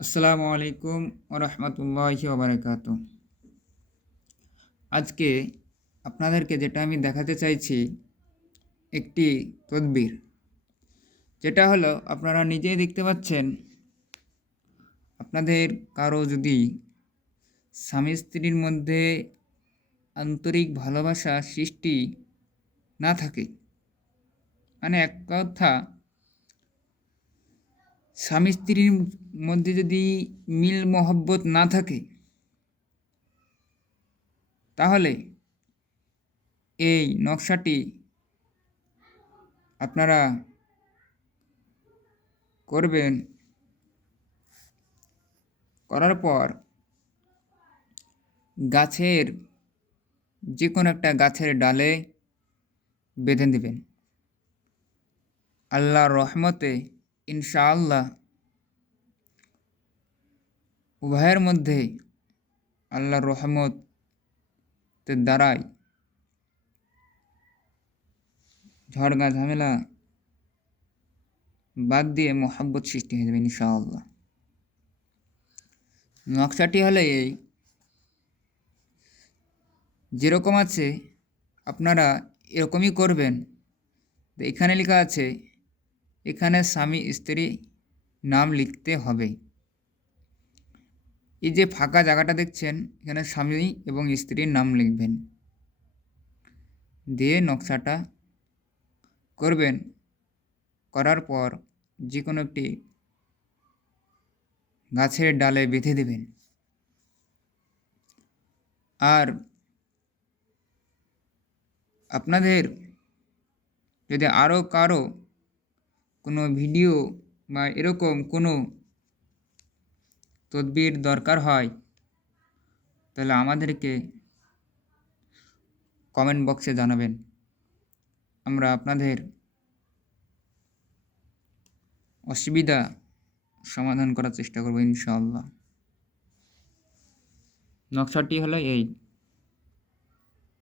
আসসালামু আলাইকুম ওরহমতুল্লাহি ওবরাকাত আজকে আপনাদেরকে যেটা আমি দেখাতে চাইছি একটি তদবির, যেটা হলো আপনারা নিজেই দেখতে পাচ্ছেন, আপনাদের কারও যদি স্বামী স্ত্রীর মধ্যে আন্তরিক ভালোবাসা সৃষ্টি না থাকে মানে এক কথা স্বামী স্ত্রীর মধ্যে যদি মিল মহব্বত না থাকে, তাহলে এই নকশাটি আপনারা করবেন। করার পর গাছের যে কোনো একটা গাছের ডালে বেঁধে দেবেন আল্লাহর রহমতে ইনশাআল্লাহ। উভয়ের মধ্যে আল্লাহর রহমতের দ্বারাই ঝড়গা ঝামেলা বাদ দিয়ে মোহাব্বত সৃষ্টি হয়ে যাবে ইনশাআল্লাহ। নকশাটি হলে এই। যেরকম আছে, আপনারা এরকমই করবেন। এখানে লেখা আছে এখানে স্বামী স্ত্রী নাম লিখতে হবে। এই যে ফাঁকা জায়গাটা দেখছেন, এখানে স্বামী এবং স্ত্রীর নাম লিখবেন। দিয়ে নকশাটা করবেন। করার পর যে কোনো একটি গাছের ডালে বেঁধে দেবেন। আর আপনাদের যদি আরও কারও কোনো ভিডিও বা এরকম কোনো তদবির দরকার হয়, তাহলে আমাদেরকে কমেন্ট বক্সে জানাবেন। আমরা আপনাদের অসুবিধা সমাধান করার চেষ্টা করব ইনশাআল্লাহ। নকশাটি হলো এই।